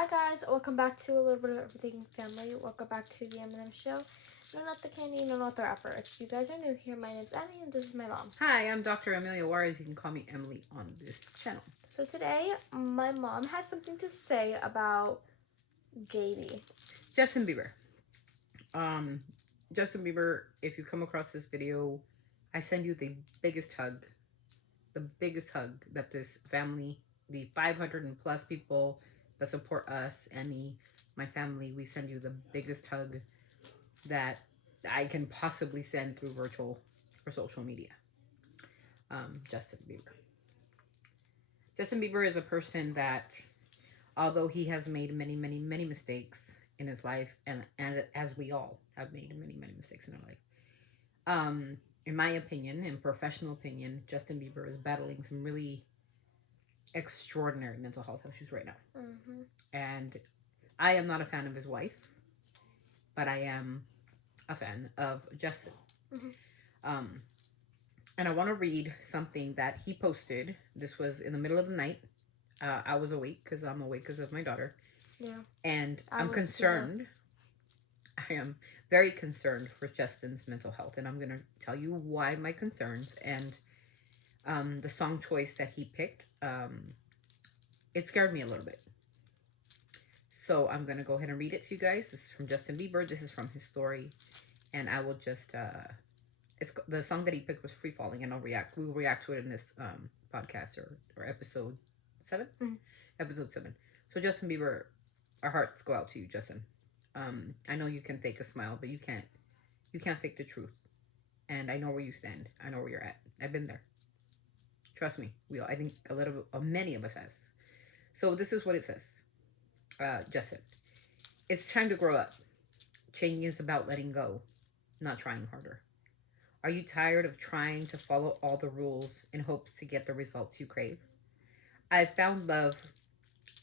Hi guys, welcome back to a little bit of everything family. Welcome back to the M&M show. No, not the candy, no, not the rapper. If you guys are new here, my name's Emmy and this is my mom. Hi, I'm Dr. Amelia Juarez. You can call me Emily on this channel. So today, my mom has something to say about JB. Justin Bieber. Justin Bieber, if you come across this video, I send you the biggest hug that this family, the 500 and plus people that support us and my family, we send you the biggest hug that I can possibly send through virtual or social media. Justin Bieber. Justin Bieber is a person that, although he has made many, many, many mistakes in his life, and as we all have made many, many mistakes in our life, in my opinion, in professional opinion, Justin Bieber is battling some really extraordinary mental health issues right now. Mm-hmm. And I am not a fan of his wife, but I am a fan of Justin. Mm-hmm. And I want to read something that he posted. This was in the middle of the night. I was awake because I'm awake because of my daughter. Yeah. And I'm concerned. I am very concerned for Justin's mental health. And I'm going to tell you why my concerns. And the song choice that he picked, it scared me a little bit. So I'm going to go ahead and read it to you guys. This is from Justin Bieber. This is from his story. And I will just... it's the song that he picked was Free Falling, and we will react to it in this podcast or episode 7. Mm-hmm. Episode 7. So Justin Bieber, our hearts go out to you, Justin. I know you can fake a smile, but you can't fake the truth. And I know where you stand. I know where you're at. I've been there. Trust me. I think many of us has. So this is what it says. Justin, it's time to grow up. Change is about letting go, not trying harder. Are you tired of trying to follow all the rules in hopes to get the results you crave? I've found love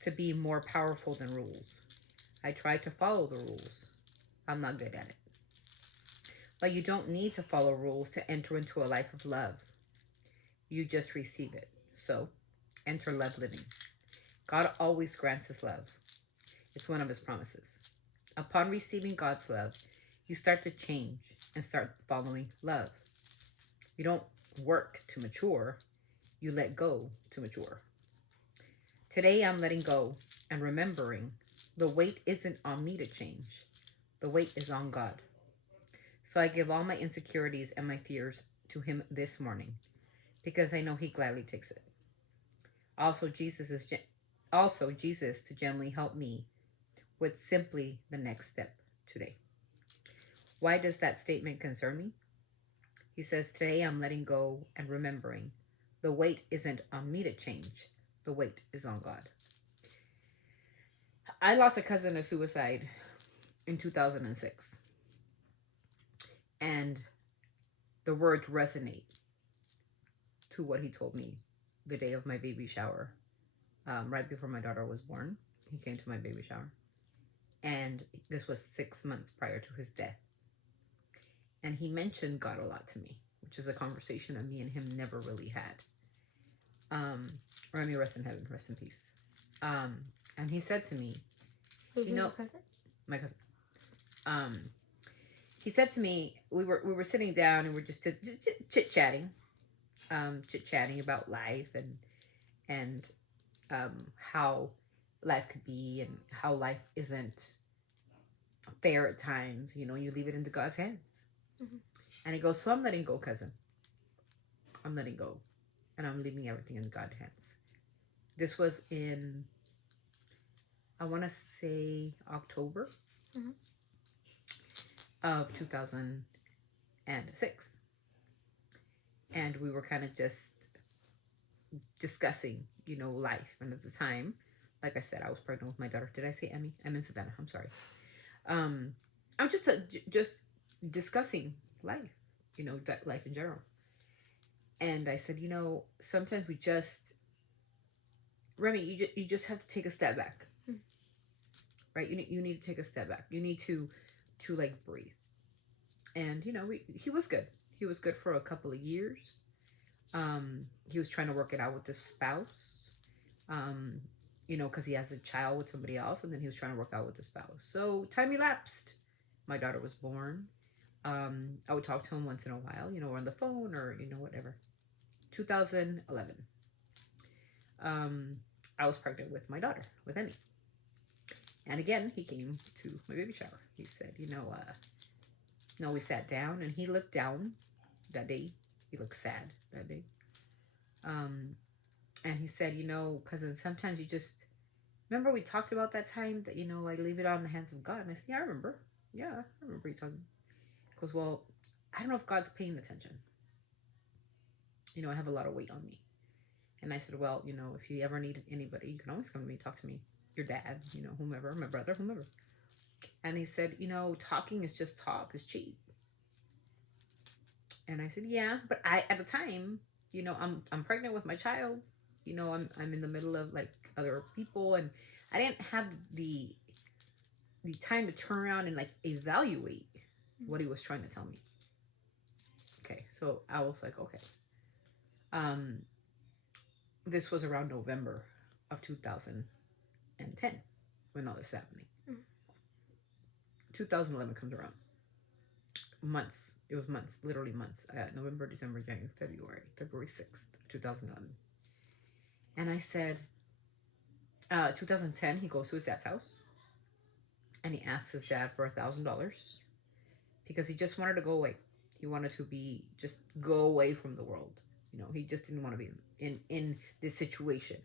to be more powerful than rules. I try to follow the rules. I'm not good at it. But you don't need to follow rules to enter into a life of love. You just receive it. So, enter love living. God always grants us love. It's one of his promises. Upon receiving God's love, you start to change and start following love. You don't work to mature. You let go to mature. Today I'm letting go and remembering the weight isn't on me to change. The weight is on God. So I give all my insecurities and my fears to him this morning because I know he gladly takes it. Also, Jesus to gently help me with simply the next step today. Why does that statement concern me? He says, today I'm letting go and remembering the weight isn't on me to change. The weight is on God. I lost a cousin to suicide in 2006. And the words resonate to what he told me the day of my baby shower. Right before my daughter was born, he came to my baby shower. And this was 6 months prior to his death. And he mentioned God a lot to me, which is a conversation that me and him never really had. Or let me rest in heaven, rest in peace. And he said to me, Who's your cousin? My cousin. He said to me, we were sitting down and we're just chit-chatting about life and how life could be and how life isn't fair at times. You leave it into God's hands. Mm-hmm. And he goes, so I'm letting go, cousin. I'm letting go. And I'm leaving everything in God's hands. This was in, I want to say, October of 2006. And we were kind of just discussing, life. And at the time, like I said, I was pregnant with my daughter. Did I say Emmy? I'm in Savannah. I'm sorry. I'm just discussing life, life in general. And I said, sometimes we just, Remy, you just have to take a step back, right? You need to take a step back. You need to like breathe. And, he was good. He was good for a couple of years. He was trying to work it out with his spouse. because he has a child with somebody else, and then he was trying to work out with the spouse. So time elapsed. My daughter was born. I would talk to him once in a while, or on the phone or, whatever. 2011. I was pregnant with my daughter, with Emmy. And again, he came to my baby shower. He said, we sat down, and he looked down that day. He looked sad that day. And he said, cousin, sometimes you just, remember we talked about that time that, I leave it on the hands of God. And I said, yeah, I remember. Yeah, I remember you talking. He goes, well, I don't know if God's paying attention. I have a lot of weight on me. And I said, well, if you ever need anybody, you can always come to me, talk to me. Your dad, whomever, my brother, whomever. And he said, talking is just talk, is cheap. And I said, yeah, but at the time, I'm pregnant with my child. I'm in the middle of like other people, and I didn't have the time to turn around and like evaluate what he was trying to tell me. Okay, so I was like, okay. This was around November of 2010 when all this is happening. 2011 comes around. Months. It was months, literally months. November, December, January, February 6th, 2011. And I said, 2010, he goes to his dad's house, and he asks his dad for $1,000 because he just wanted to go away. He wanted to just go away from the world. He just didn't want to be in this situation.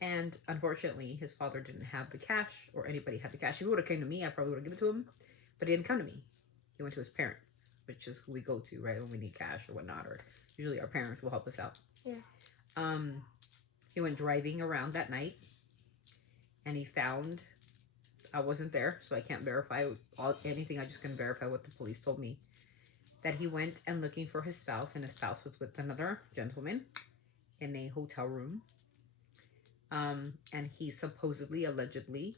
And unfortunately, his father didn't have the cash, or anybody had the cash. If he would have came to me, I probably would have given it to him, but he didn't come to me. He went to his parents, which is who we go to, right, when we need cash or whatnot, or usually our parents will help us out. Yeah. He went driving around that night, and he found, I wasn't there, so I can't verify anything. I just can verify what the police told me, that he went and looking for his spouse, and his spouse was with another gentleman in a hotel room. And he supposedly, allegedly,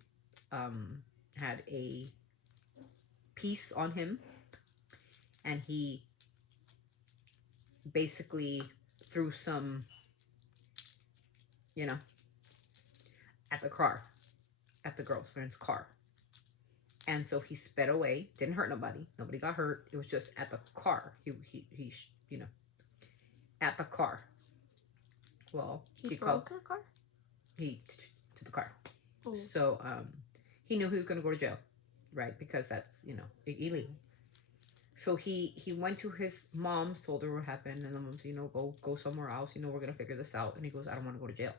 had a piece on him, and he basically threw some, at the girlfriend's car. And so he sped away. Didn't hurt nobody. Nobody got hurt. It was just at the car. He at the car. Well, he broke the car? To the car. Ooh. So he knew he was going to go to jail, right? Because that's, illegal. So he went to his mom's, told her what happened, and the mom said, go somewhere else. We're going to figure this out. And he goes, I don't want to go to jail.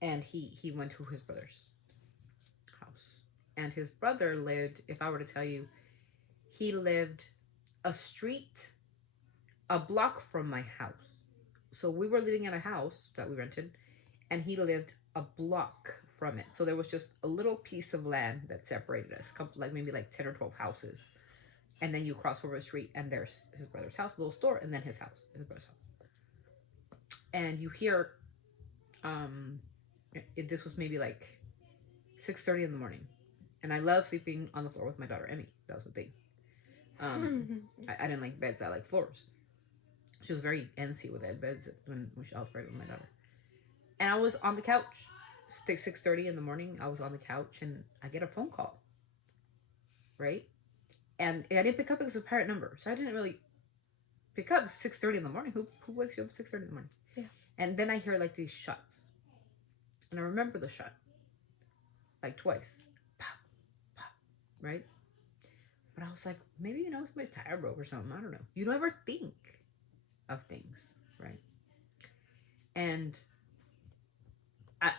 And he went to his brother's house. And his brother lived, if I were to tell you, he lived a block from my house. So we were living in a house that we rented, and he lived a block from it. So there was just a little piece of land that separated us, maybe 10 or 12 houses. And then you cross over the street, and there's his brother's house, little store, and then his brother's house. And you hear, this was maybe 6:30 in the morning. And I love sleeping on the floor with my daughter, Emmy. That was the thing. I didn't like beds, I like floors. She was very antsy with beds when I was pregnant with my daughter. And I was on the couch, 6:30 in the morning. I was on the couch, and I get a phone call, right? And I didn't pick up because it was a pirate number, so I didn't really pick up 6:30 in the morning. Who wakes you up at 6:30 in the morning? Yeah. And then I hear these shots, and I remember the shot, twice, pop, pop, right? But I was like, maybe somebody's tire broke or something. I don't know. You don't ever think of things, right? And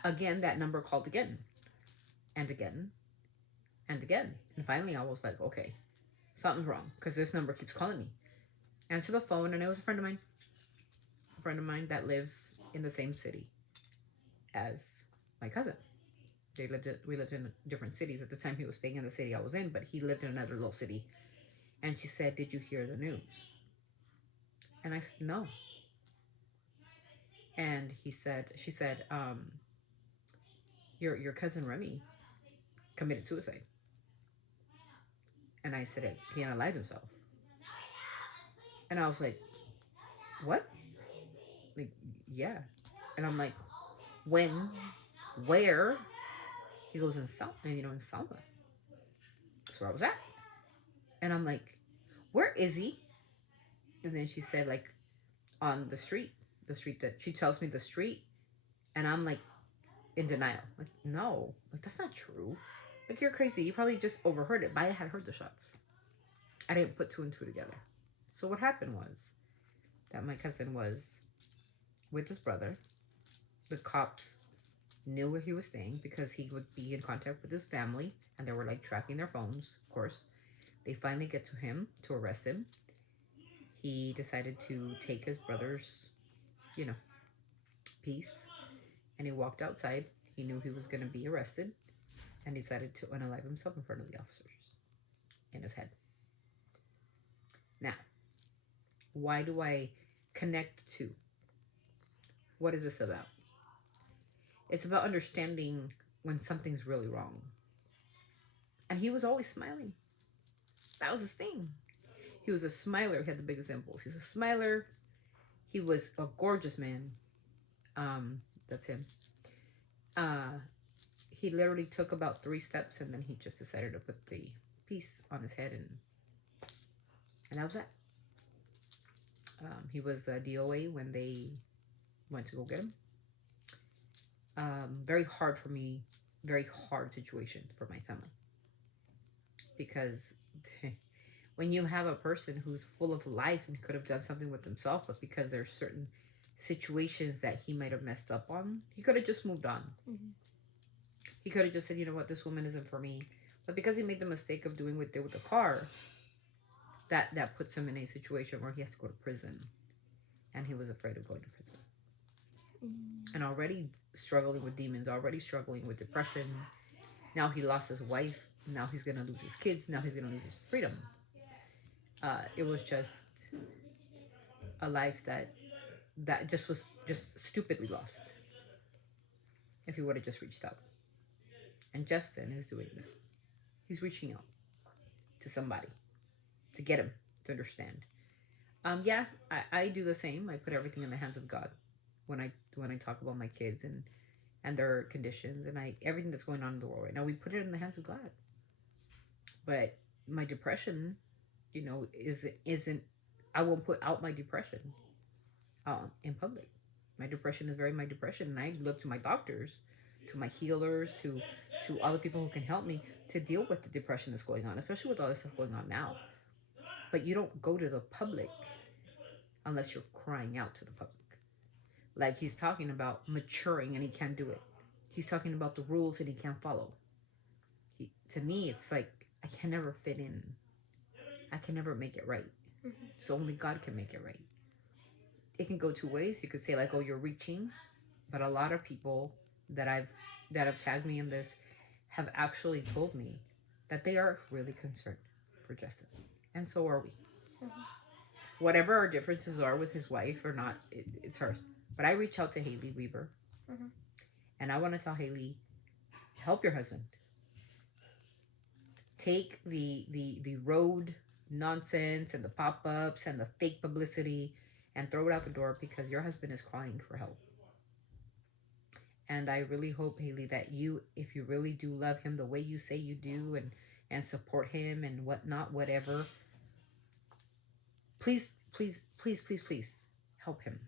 again, that number called again and again and again. And finally I was like, okay, something's wrong, because this number keeps calling me. Answer the phone, and it was a friend of mine that lives in the same city as my cousin. We lived in different cities. At the time, he was staying in the city I was in, but he lived in another little city. And she said, did you hear the news? And I said, no. And she said, your cousin Remy committed suicide. And I said, he unalived himself. And I was like, what? yeah. And I'm like, when, where? He goes, in Selma, in Selma. That's where I was at. And I'm like, where is he? And then she said, like, on the street that she tells me the street. And I'm like, in denial. Like, no, like, that's not true. Like, you're crazy. You probably just overheard it. But I had heard the shots. I didn't put two and two together. So what happened was that my cousin was with his brother. The cops knew where he was staying because he would be in contact with his family, and they were like tracking their phones, of course. They finally get to him to arrest him. He decided to take his brother's, you know, piece, and he walked outside. He knew he was going to be arrested, and decided to unalive himself in front of the officers in his head. Now, why do I connect the two? What is this about? It's about understanding when something's really wrong. And he was always smiling. That was his thing. He was a smiler. He had the biggest impulse. He was a smiler. He was a gorgeous man. That's him. He literally took about 3 steps, and then he just decided to put the piece on his head, and that was that. He was a DOA when they went to go get him. Very hard for me. Very hard situation for my family. Because when you have a person who's full of life and could have done something with himself, but because there's certain situations that he might have messed up on, he could have just moved on. Mm-hmm. He could have just said, you know what, this woman isn't for me. But because he made the mistake of doing what he did with the car, that puts him in a situation where he has to go to prison. And he was afraid of going to prison. Mm-hmm. And already struggling with demons, already struggling with depression. Now he lost his wife. Now he's going to lose his kids. Now he's going to lose his freedom. It was just a life that just was just stupidly lost. If he would have just reached out. And Justin is doing this. He's reaching out to somebody to get him to understand. Yeah, I do the same. I put everything in the hands of God when I talk about my kids and their conditions and everything that's going on in the world right now. We put it in the hands of God. But my depression, isn't. I won't put out my depression in public. My depression is my depression, and I look to my doctors, to my healers, to other people who can help me to deal with the depression that's going on, especially with all this stuff going on now. But you don't go to the public unless you're crying out to the public. Like he's talking about maturing and he can't do it. He's talking about the rules and he can't follow. To me, it's like I can never fit in. I can never make it right. Mm-hmm. So only God can make it right. It can go 2 ways. You could say like, oh, you're reaching. But a lot of people that have tagged me in this have actually told me that they are really concerned for Justin. And so are we. Mm-hmm. Whatever our differences are with his wife or not, it's hers. But I reach out to Haley Weaver. Mm-hmm. And I want to tell Haley, help your husband. Take the road nonsense and the pop-ups and the fake publicity and throw it out the door because your husband is crying for help. And I really hope, Haley, that you, if you really do love him the way you say you do and support him and whatnot, whatever, please, please, please, please, please help him.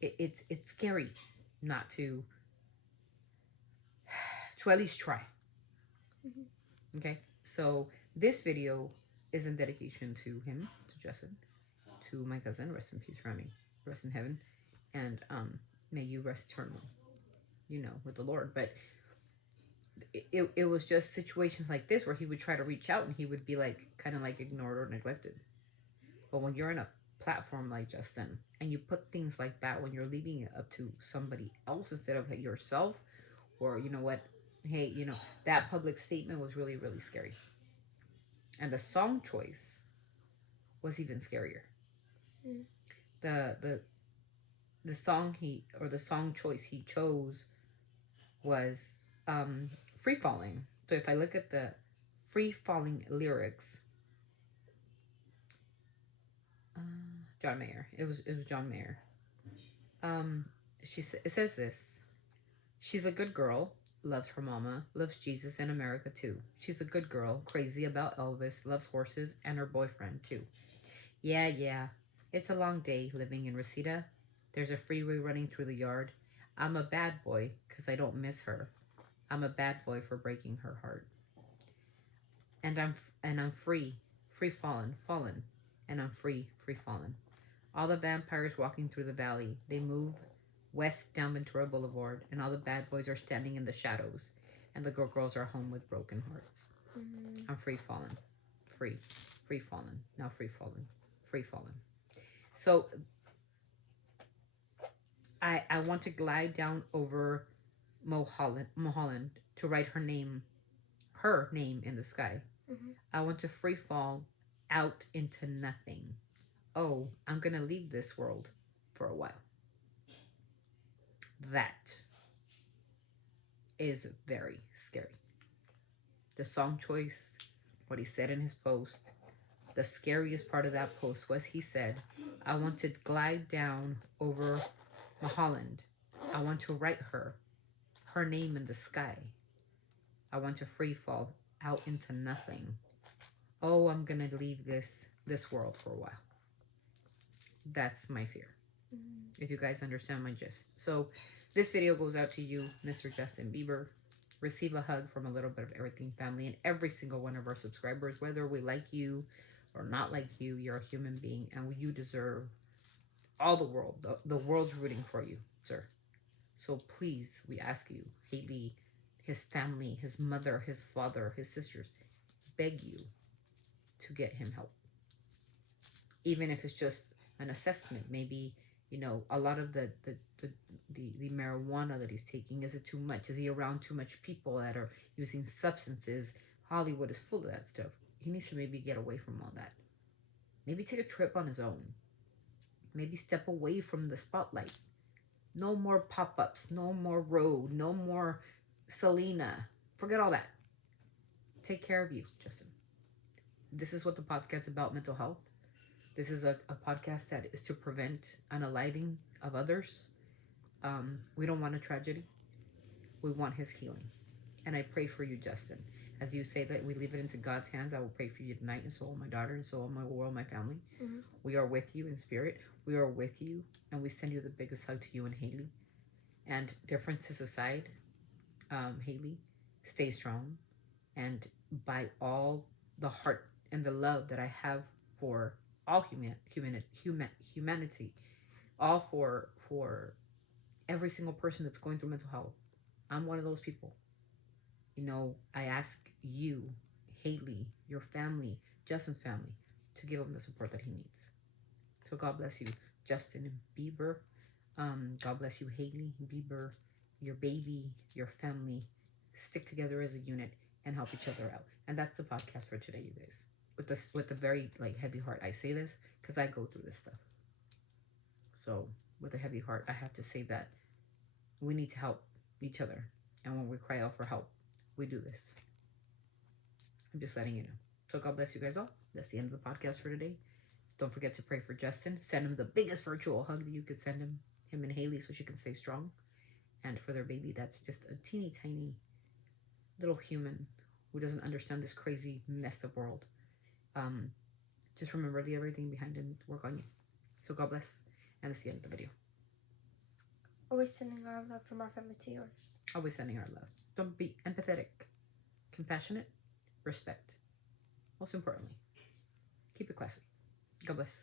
It's scary not to at least try. Mm-hmm. Okay, so this video is in dedication to him, to Justin, to my cousin. Rest in peace, Rami. Rest in heaven, and may you rest eternally, with the Lord. But it was just situations like this where he would try to reach out and he would be like kind of like ignored or neglected. But when you're in a platform like Justin and you put things like that, when you're leaving it up to somebody else instead of yourself, or you know what, hey, that public statement was really, really scary. And the song choice was even scarier. Mm. The song choice he chose was Free Falling. So if I look at the Free Falling lyrics, John Mayer. It was John Mayer. Um, it says this. She's a good girl, loves her mama, loves Jesus and America too. She's a good girl, crazy about Elvis, loves horses and her boyfriend too. Yeah, yeah. It's a long day living in Reseda. There's a freeway running through the yard. I'm a bad boy because I don't miss her. I'm a bad boy for breaking her heart. And I'm free, free fallen, and I'm free, free fallen. All the vampires walking through the valley. They move west down Ventura Boulevard, and all the bad boys are standing in the shadows, and the good girls are home with broken hearts. I'm free fallen, free, free fallen. Now free fallen, free fallen. So I want to glide down over Mulholland to write her name in the sky. I want to free fall out into nothing. Oh, I'm gonna leave this world for a while. That is very scary. The song choice, what he said in his post, the scariest part of that post was he said, I want to glide down over Mulholland. I want to write her name in the sky. I want to free fall out into nothing. Oh, I'm gonna leave this world for a while. That's my fear. If you guys understand my gist. So this video goes out to you, Mr. Justin Bieber. Receive a hug from a little bit of everything family and every single one of our subscribers. Whether we like you or not like you, you're a human being and you deserve all the world. The world's rooting for you, sir. So please, we ask you, Haley, his family, his mother, his father, his sisters, beg you to get him help. Even if it's just an assessment, maybe, you know, a lot of the marijuana that he's taking, is it too much? Is he around too much people that are using substances? Hollywood is full of that stuff. He needs to maybe get away from all that. Maybe take a trip on his own. Maybe step away from the spotlight. No more pop-ups, no more road, no more Selena. Forget all that. Take care of you, Justin. This is what the podcast's about, mental health. This is a podcast that is to prevent unaliving of others. We don't want a tragedy. We want his healing. And I pray for you, Justin. As you say that we leave it into God's hands, I will pray for you tonight, and so will my daughter, and so will my world, my family. We are with you in spirit. We are with you, and we send you the biggest hug to you and Haley. And differences aside, Haley, stay strong. And by all the heart and the love that I have for all humanity, all for every single person that's going through mental health. I'm one of those people. You know, I ask you, Haley, your family, Justin's family, to give him the support that he needs. So God bless you, Justin Bieber. God bless you, Haley Bieber, your baby, your family. Stick together as a unit and help each other out. And that's the podcast for today, you guys. With a very heavy heart, I say this because I go through this stuff. So with a heavy heart, I have to say that we need to help each other. And when we cry out for help, we do this. I'm just letting you know. So God bless you guys all. That's the end of the podcast for today. Don't forget to pray for Justin. Send him the biggest virtual hug that you could send him and Haley, so she can stay strong. And for their baby, that's just a teeny tiny little human who doesn't understand this crazy messed up world. Just remember the everything behind it and work on you. So God bless. And that's the end of the video. Always sending our love from our family to yours. Always sending our love. Don't be empathetic, compassionate, respect. Most importantly, keep it classy. God bless.